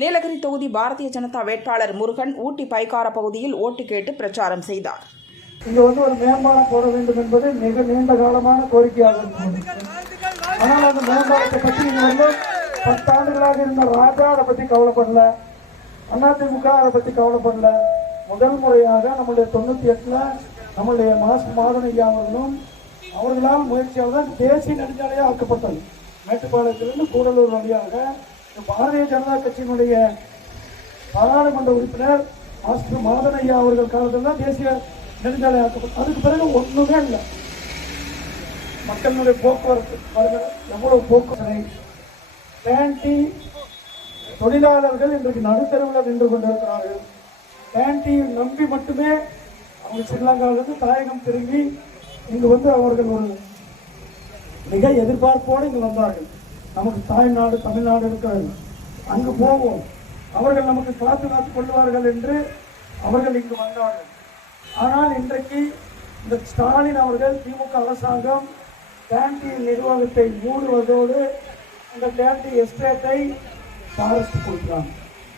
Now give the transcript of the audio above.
நீலகிரி தொகுதி பாரதிய ஜனதா வேட்பாளர் முருகன் ஊட்டி பைக்கார பகுதியில் ஓட்டு கேட்டு பிரச்சாரம் செய்தார். இங்க வந்து ஒரு மேம்பாலம் போட வேண்டும் என்பது மிக நீண்ட காலமான கோரிக்கையாக ஆனால் அந்த மேம்பாலத்தை பற்றி இங்க வந்து பத்தாண்டுகளாக இருந்த ராஜா அதை பற்றி கவலைப்படல அதிமுக அதை பற்றி கவலைப்படல. முதல் முறையாக நம்மளுடைய தொண்ணூத்தி எட்டுல நம்மளுடைய மாசு மாதன் ஐயா அவர்களும் அவர்களால் முயற்சியால் தான் தேசிய நெடுஞ்சாலையாக ஆக்கப்பட்டது. மேட்டுப்பாளையத்திலிருந்து கூடலூர் வழியாக பாரதிய ஜனதா கட்சியினுடைய பாராளுமன்ற உறுப்பினர் மாஸ்டர் மாதனையா அவர்கள் காலத்தில் தான் தேசிய நெடுஞ்சாலை ஆக்கப்பட்டது அதுக்கு பிறகு ஒண்ணுமே இல்லை. மக்களுடைய போக்குவரத்து எவ்வளவு போக்குவரத்து. பேண்டி தொழிலாளர்கள் இன்றைக்கு நடுத்தரவில் நின்று கொண்டிருக்கிறார்கள். பேண்டியை நம்பி மட்டுமே அவங்க ஸ்ரீலங்காவிலிருந்து தாயகம் திரும்பி இங்கு வந்து அவர்கள் ஒரு மிக எதிர்பார்ப்போடு இங்கு வந்தார்கள். நமக்கு தாய்நாடு தமிழ்நாடு இருக்கிறது அங்கு போவோம். அவர்கள் நமக்கு காத்து காத்து கொள்வார்கள் என்று அவர்கள் இங்கு வந்தார்கள். ஆனால் இன்றைக்கு இந்த ஸ்டாலின் அவர்கள் திமுக அரசாங்கம் கேண்டீன் நிர்வாகத்தை மூடுவதோடு இந்த கேண்டீன் எஸ்டேட்டை ஃபாரஸ்ட் கொடுக்கிறாங்க.